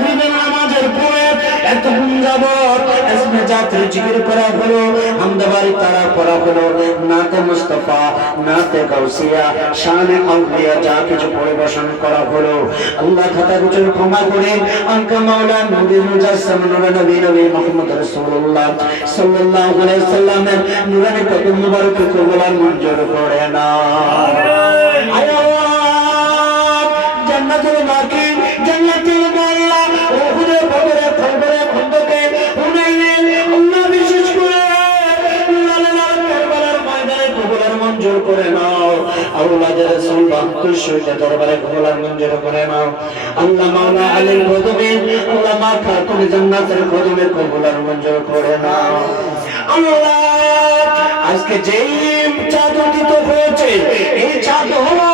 মাগরিবের নামাজের পরে এতক্ষণ যাবত ইসমে জাতের জিকির করা হলো, হামদাবাড়ি তারা করা হলো, নাতে মুস্তাফা, নাতে গাউসিয়া, শানে আউলিয়া যা কিছু পরিবেশন করা হলো, আল্লাহ খাতা গুজর ক্ষমা করে আনকা মাওলা নবীর মুজাসসাম নূরে নবী মুহাম্মদ রাসূলুল্লাহ সাল্লাল্লাহু আলাইহি সাল্লামের নূরানি কদম মুবারক কবুল আর মঞ্জুর করে নাও। আয় আল্লাহ, জান্নাতুল বাকি, জান্নাতুল মাওলা, ওহুদে বদরে খবরে খন্দকে হুনাইনে আল্লাহ বিশেষ করে লালাল কারবালার ময়দানে কবুল আর মঞ্জুর করে নাও। আওলাদে রাসূল বাহাত্তর শহীদের দরবারে কবুল আর মঞ্জুর করে নাও। আল্লাহ মাওলা আলীর কদমে, আল্লাহ মা খাতুন জান্নাতের কদমে কবুল আর মঞ্জুর করে নাও। আল্লাহ আজকে যেই চাঁদ উদিত হয়েছে, এই চাঁদ হলো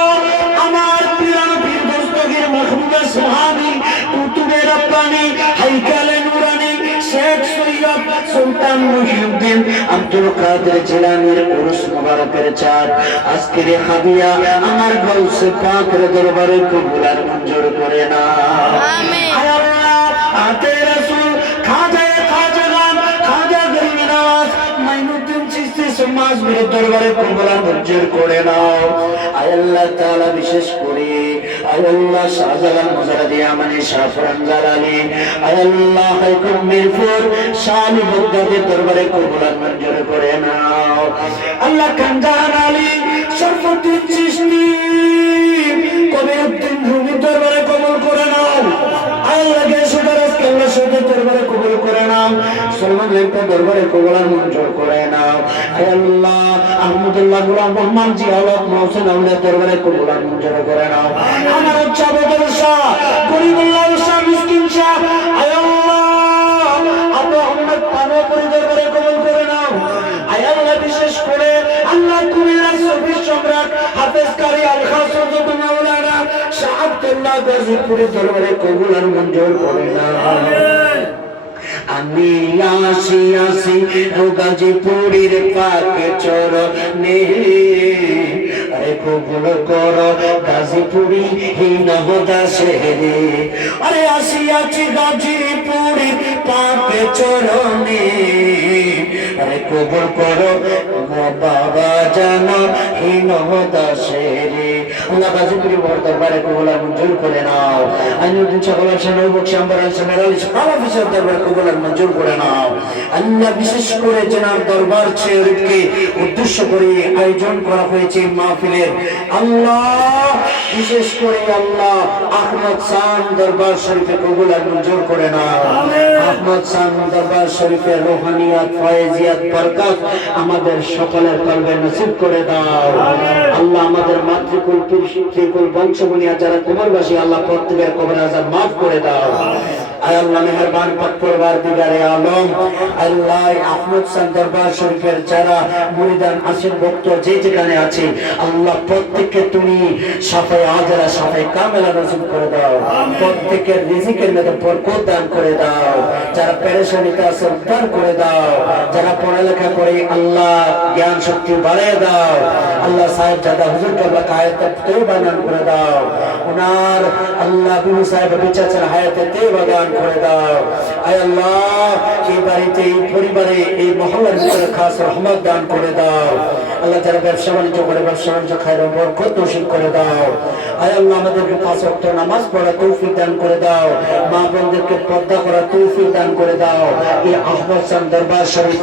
আমার প্রিয় পীর দস্তগীর মাহবুবে সুহাবী কুতুবে রব্বানী হাইকালে নুরানী শেখ সৈয়দ সুলতান মুহিউদ্দিন আব্দুল কাদের জিলানীর উরুস মুবারকের চাঁদ। আজকের হাদিয়া আমার গাউসে পাকের দরবারে কবুল আর মঞ্জুর করে নাও। আমিন। আয় আল্লাহ, আতে রাসূল খাজা খাজাগান খাজা গরিব নওয়াজ মাইনুদ্দিন চিশতি সমাজের দরবারে কবুল আর মঞ্জুর করে নাও। আয় আল্লাহ তাআলা বিশেষ করে আয় আল্লাহ শাহজালাল মুজাররদি আমানি শাহফরান জালালি, আয় আল্লাহ হাইকুম মিরপুর শালি বগদাদের দরবারে কবুল আর মঞ্জুর করে নাও। আল্লাহ খানজাহান আলী শরফুদ্দীন চিশতি কবিরউদ্দিন রুমি দরবারে কবুল করে নাও। আয় আল্লাহ গেসুদার আজকাল্লাহ শহীদের দরবারে কবুল করে নাও। সলমান লেখা দরবারে কবুল আর মঞ্জুর করে নাও। আয় আল্লাহ আহমদুল্লাহ গোলাম মোহাম্মদ জিয়াউল মহসিন আউলিয়া দরবারে কবুল আর মঞ্জুর করে নাও। আমার ইচ্ছা বদল শাহ গরিবুল্লাহ শাহ মিসকিন শাহ আয় আল্লাহ আবু আহমদ পানোপুরি দরবারে কবুল করে নাও। আয় আল্লাহ বিশেষ করে আল্লাহ কুমিল্লা সফির সম্রাট হাফেজ কারি আল খাসুদ মাওলানা শাহ আব্দুল্লাহ গাজীপুরি দরবারে কবুল আর মঞ্জুর করে নাও। আমি আসি আসি গাজীপুরীর পাকে চরণে, আরে কবুল করো গাজীপুরি হিনহদাসেরে, আরে আসি আছি গাজীপুরীর পাকে চরণে, আরে কবুল করো বাবা জানো হিনহদাসেরে। আল্লাহ গাজীপুরি বড় দরবারে কবুল আর মঞ্জুর করে নাও। আইনুদ্দিন সকল শাহ বকশি আম্বর আল আলী সব অফিসার দরবারে কবুল আর মঞ্জুর করে নাও। আল্লাহ বিশেষ করে জনাব দরবার শরীফকে উদ্দেশ্য করে আয়োজন করা হয়েছে মাহফিলের, আল্লাহ বিশেষ করে আল্লাহ আহমদ শান দরবার শরীফে কবুল আর মঞ্জুর করে নাও। আহমদ শান দরবার শরীফের রূহানিয়াত ফয়েজিয়াত বরকত আমাদের সকলের কলবে নসিব করে দাও। আল্লাহ আমাদের মাতৃকুল পিতৃকুল বংশবনিয়া যারা কবরবাসী, আল্লাহ প্রত্যেকের কবর আযাব মাফ করে দাও। আয় আল্লাহ মেহেরবান পরওয়ারদিগারে আলম, আল্লাহ আহমদ শাহ দরবার শরীফের যারা মুরিদান আসির ভক্ত যে যেখানে আছে, আল্লাহ প্রত্যেককে তুমি শাফায়ে আজরা শাফায়ে কামেলা নসিব করে দাও। প্রত্যেকের রিজিকের মধ্যে বরকত দান করে দাও। যারা পেরেশানিতে আছে উদ্ধার করে দাও। যারা পড়ালেখা করে আল্লাহ জ্ঞান শক্তি বাড়িয়ে দাও। আল্লাহ সাহেব জাদা হুজুর কেবলা হায়াতে তৈবা দান করে দাও। ওনার আল্লাহ বিবি সাহেব বিচার হায়াতে তৈবা দান করে দাও। আয় আল্লাহ এই বাড়িতে এই পরিবারে এই মহল্লার ভিতরে খাস রহমত দান করে দাও। আল্লাহ যারা ব্যবসা বাণিজ্য করে ব্যবসা বাণিজ্য খায় বরকত নসিব করে দাও। আয় আল্লাহ আমাদেরকে 5 ওয়াক্ত নামাজ পড়া তৌফিক দান করে দাও। মা বোনদেরকে পর্দা করা তৌফিক দান করে দাও। এই আহমদ শাহ দরবার শরীফ